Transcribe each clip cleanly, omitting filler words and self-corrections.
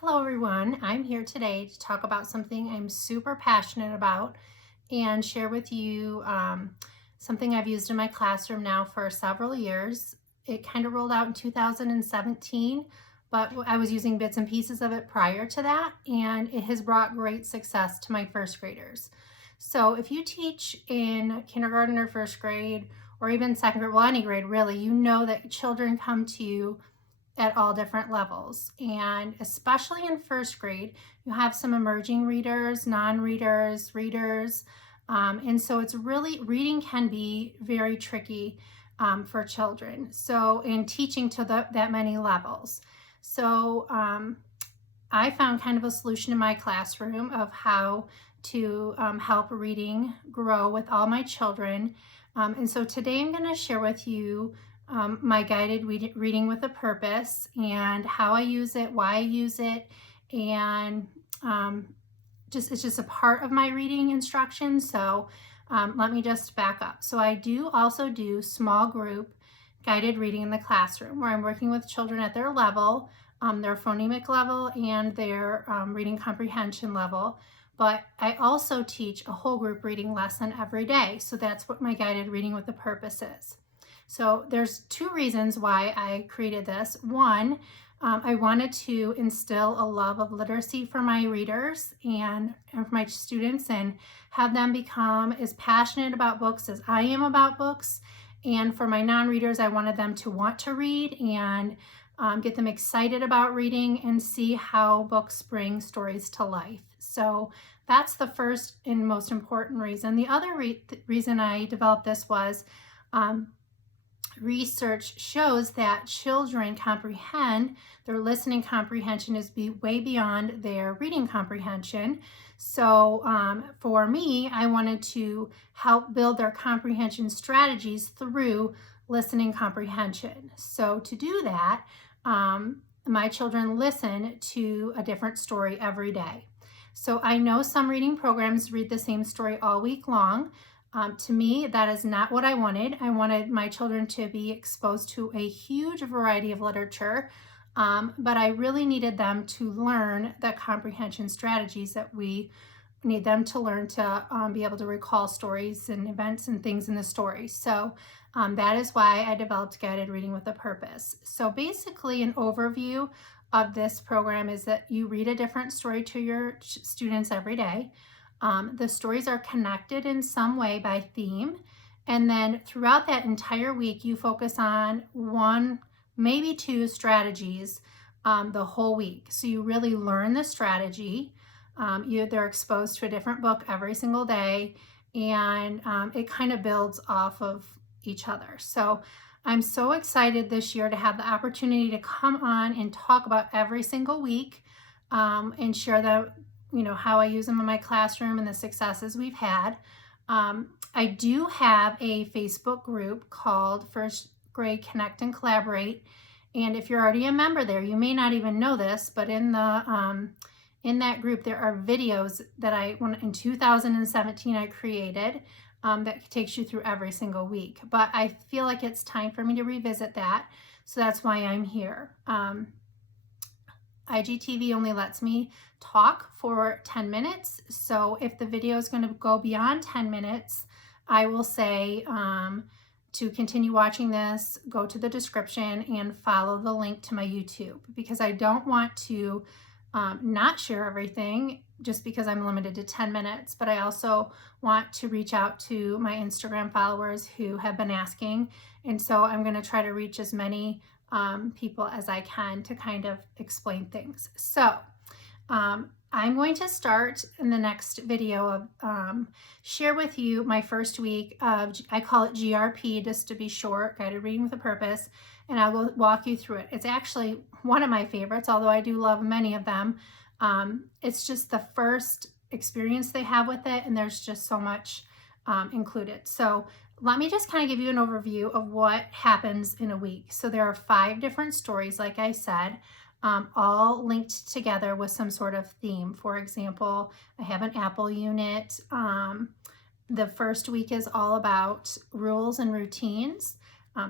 Hello everyone, I'm here today to talk about something I'm super passionate about and share with you something I've used in my classroom now for several years. It kind of rolled out in 2017, but I was using bits and pieces of it prior to that, and it has brought great success to my first graders. So if you teach in kindergarten or first grade, or even second grade, well, any grade really, you know that children come to you at all different levels. And especially in first grade, you have some emerging readers, non-readers, readers. And so it's really, reading can be very tricky for children. So in teaching to that many levels. So I found kind of a solution in my classroom of how to help reading grow with all my children. And so today I'm going to share with you my guided reading with a purpose and how I use it, why I use it, and it's just a part of my reading instructions. So let me just back up. So I do also do small group guided reading in the classroom where I'm working with children at their level, their phonemic level and their reading comprehension level. But I also teach a whole group reading lesson every day. So that's what my guided reading with a purpose is. So there's two reasons why I created this. One, I wanted to instill a love of literacy for my readers and for my students and have them become as passionate about books as I am about books. And for my non-readers, I wanted them to want to read and get them excited about reading and see how books bring stories to life. So that's the first and most important reason. The other reason I developed this was research shows that children comprehend, their listening comprehension is way beyond their reading comprehension. So for me, I wanted to help build their comprehension strategies through listening comprehension. So to do that, my children listen to a different story every day. So I know some reading programs read the same story all week long. To me, that is not what I wanted. I wanted my children to be exposed to a huge variety of literature, but I really needed them to learn the comprehension strategies that we need them to learn to be able to recall stories and events and things in the story. So that is why I developed Guided Reading with a Purpose. So basically, an overview of this program is that you read a different story to your students every day. The stories are connected in some way by theme. And then throughout that entire week, you focus on one, maybe two strategies the whole week. So you really learn the strategy. They're exposed to a different book every single day, and it kind of builds off of each other. So I'm so excited this year to have the opportunity to come on and talk about every single week and share how I use them in my classroom and the successes we've had. I do have a Facebook group called First Grade Connect and Collaborate. And if you're already a member there, you may not even know this, but in that group, there are videos that in 2017 I created that takes you through every single week. But I feel like it's time for me to revisit that. So that's why I'm here. IGTV only lets me talk for 10 minutes. So if the video is going to go beyond 10 minutes, I will say to continue watching this, go to the description and follow the link to my YouTube, because I don't want to not share everything just because I'm limited to 10 minutes, but I also want to reach out to my Instagram followers who have been asking. And so I'm going to try to reach as many people as I can to kind of explain things. So I'm going to start in the next video of share with you my first week of, I call it GRP just to be short, Guided Reading with a Purpose, and I will walk you through it. It's actually one of my favorites, although I do love many of them. It's just the first experience they have with it, and there's just so much included. So let me just kind of give you an overview of what happens in a week. So there are 5 different stories, like I said, all linked together with some sort of theme. For example, I have an Apple unit. The first week is all about rules and routines.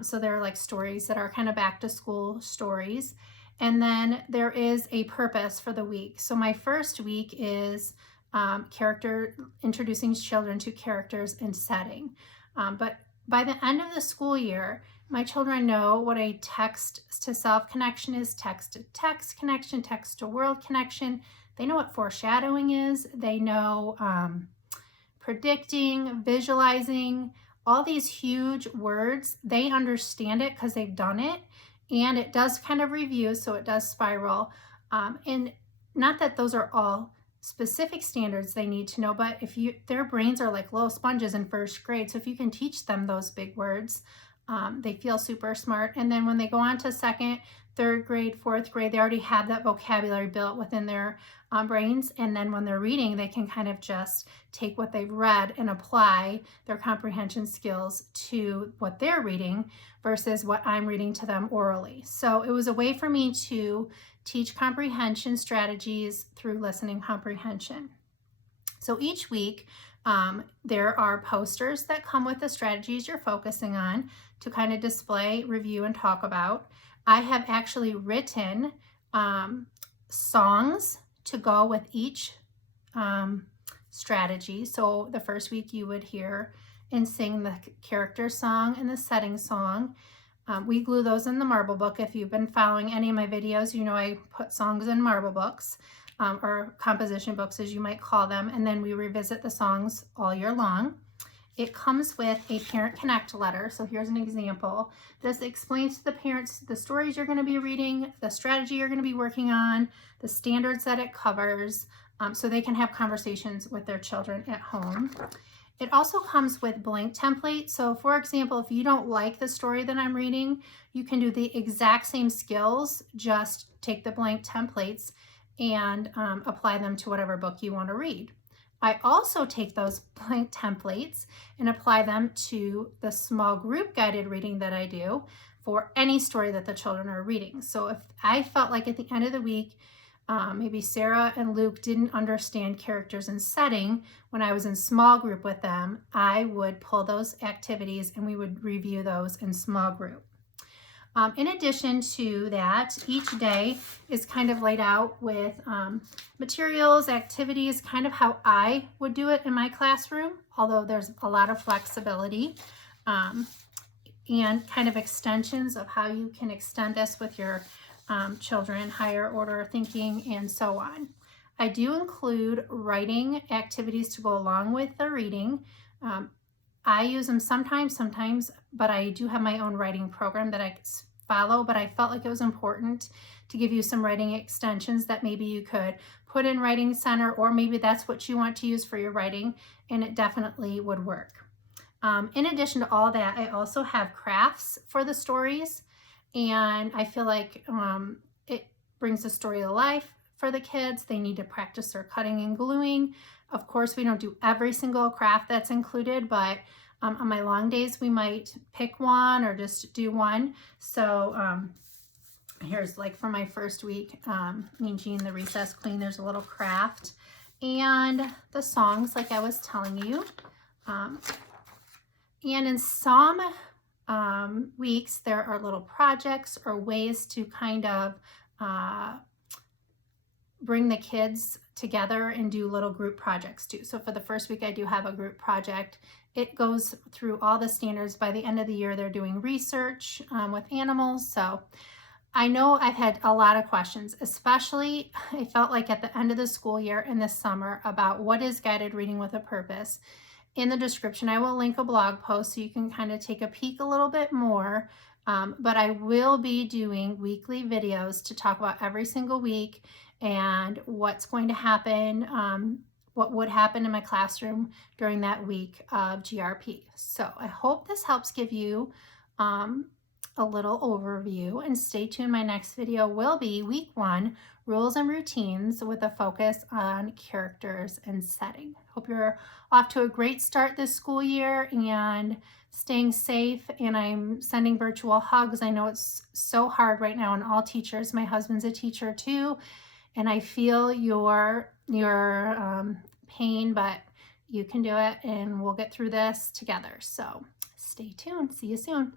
So there are like stories that are kind of back to school stories. And then there is a purpose for the week. So my first week is introducing children to characters and setting. But by the end of the school year, my children know what a text to self connection is, text to text connection, text to world connection. They know what foreshadowing is. They know predicting, visualizing, all these huge words. They understand it because they've done it, and it does kind of review, so it does spiral. And not that those are all specific standards they need to know, but their brains are like little sponges in first grade, so if you can teach them those big words, they feel super smart. And then when they go on to second, third grade, fourth grade, they already have that vocabulary built within their brains. And then when they're reading, they can kind of just take what they've read and apply their comprehension skills to what they're reading versus what I'm reading to them orally. So it was a way for me to teach comprehension strategies through listening comprehension. So each week, there are posters that come with the strategies you're focusing on to kind of display, review, and talk about. I have actually written songs to go with each strategy. So the first week you would hear and sing the character song and the setting song. We glue those in the marble book. If you've been following any of my videos, you know I put songs in marble books, or composition books as you might call them, and then we revisit the songs all year long. It comes with a Parent Connect letter. So here's an example. This explains to the parents the stories you're going to be reading, the strategy you're going to be working on, the standards that it covers, so they can have conversations with their children at home. It also comes with blank templates. So for example, if you don't like the story that I'm reading, you can do the exact same skills, just take the blank templates and apply them to whatever book you want to read. I also take those blank templates and apply them to the small group guided reading that I do for any story that the children are reading. So if I felt like at the end of the week, maybe Sarah and Luke didn't understand characters and setting when I was in small group with them, I would pull those activities and we would review those in small group. In addition to that, each day is kind of laid out with materials, activities, kind of how I would do it in my classroom, although there's a lot of flexibility, and kind of extensions of how you can extend this with your children, higher order thinking, and so on. I do include writing activities to go along with the reading. I use them sometimes, but I do have my own writing program that I follow, but I felt like it was important to give you some writing extensions that maybe you could put in Writing Center, or maybe that's what you want to use for your writing, and it definitely would work. In addition to all that, I also have crafts for the stories, and I feel like it brings the story to life for the kids. They need to practice their cutting and gluing. Of course, we don't do every single craft that's included, but on my long days, we might pick one or just do one. So here's like for my first week, me and Jean, the recess queen, there's a little craft. And the songs, like I was telling you. And in some weeks, there are little projects or ways to kind of bring the kids together and do little group projects too. So for the first week, I do have a group project. It goes through all the standards. By the end of the year, they're doing research with animals. So I know I've had a lot of questions, especially I felt like at the end of the school year and this summer about what is guided reading with a purpose. In the description, I will link a blog post so you can kind of take a peek a little bit more. But I will be doing weekly videos to talk about every single week and what's going to happen, what would happen in my classroom during that week of GRP. So I hope this helps give you a little overview, and stay tuned. My next video will be week 1, rules and routines, with a focus on characters and setting. Hope you're off to a great start this school year and staying safe, and I'm sending virtual hugs. I know it's so hard right now on all teachers. My husband's a teacher too, and I feel your pain, but you can do it, and we'll get through this together. So stay tuned. See you soon.